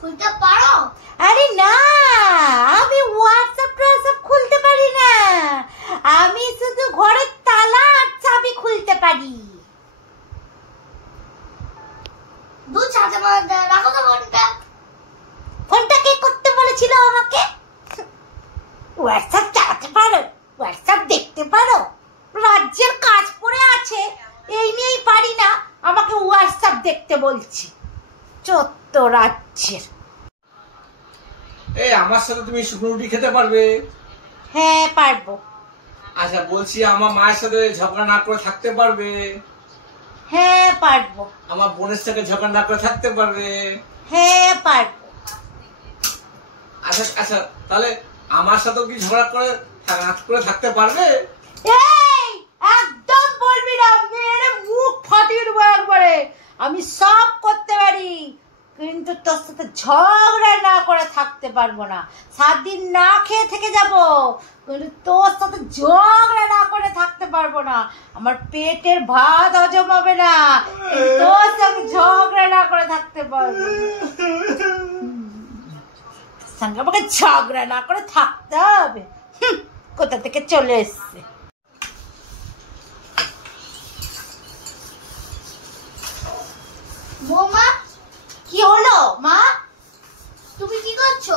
খুলতে পারো? আরে না, আমি হোয়াটসঅ্যাপ খুলতে পারি না। আমি শুধু ঘরের তালা আর চাবি খুলতে পারি। দু চাচা মাঝে রাখো তো ফোনটা। ফোনটা কে করতে বলেছিল আমাকে? হোয়াটসঅ্যাপ চালাতে পারো, হোয়াটসঅ্যাপ দেখতে পারো, রাজ্যের কাজ পড়ে আছে এই নিয়েই পারি না, আমাকে হোয়াটসঅ্যাপ দেখতে বলছি। চত্ব রাজ্যের। এই আমার সাথে তুমি শুকনো রুটি খেতে পারবে? হ্যাঁ পারবো। আচ্ছা বলছি আমার মায়ের সাথে ঝগড়া না করে থাকতে পারবে? হ্যাঁ পারবো। আমার বোনের সাথে ঝগড়া না করে থাকতে পারবে? হ্যাঁ পারবো। আচ্ছা আচ্ছা তাহলে আমার সাথেও কি ঝগড়া করে থাকতে পারবে? এই একদম বলবি না, মেরে মুখ ফাটিয়ে দেবো একবারে। আমি সব করতে পারি, কিন্তু তোর সাথে ঝগড়া না করে থাকতে পারবো না। 7 দিন না খেয়ে থেকে যাব, কিন্তু তোর সাথে ঝগড়া না করে থাকতে পারবো না। আমার পেটের ভাত হজম হবে না, কিন্তু তোর সাথে ঝগড়া না করে থাকতে পারবো না। সঙ্গে আমাকে ঝগড়া না করে থাকতে হবে। কোথা থেকে চলে এসছে। বৌমা কি হলো মা? তুমি কি করছো?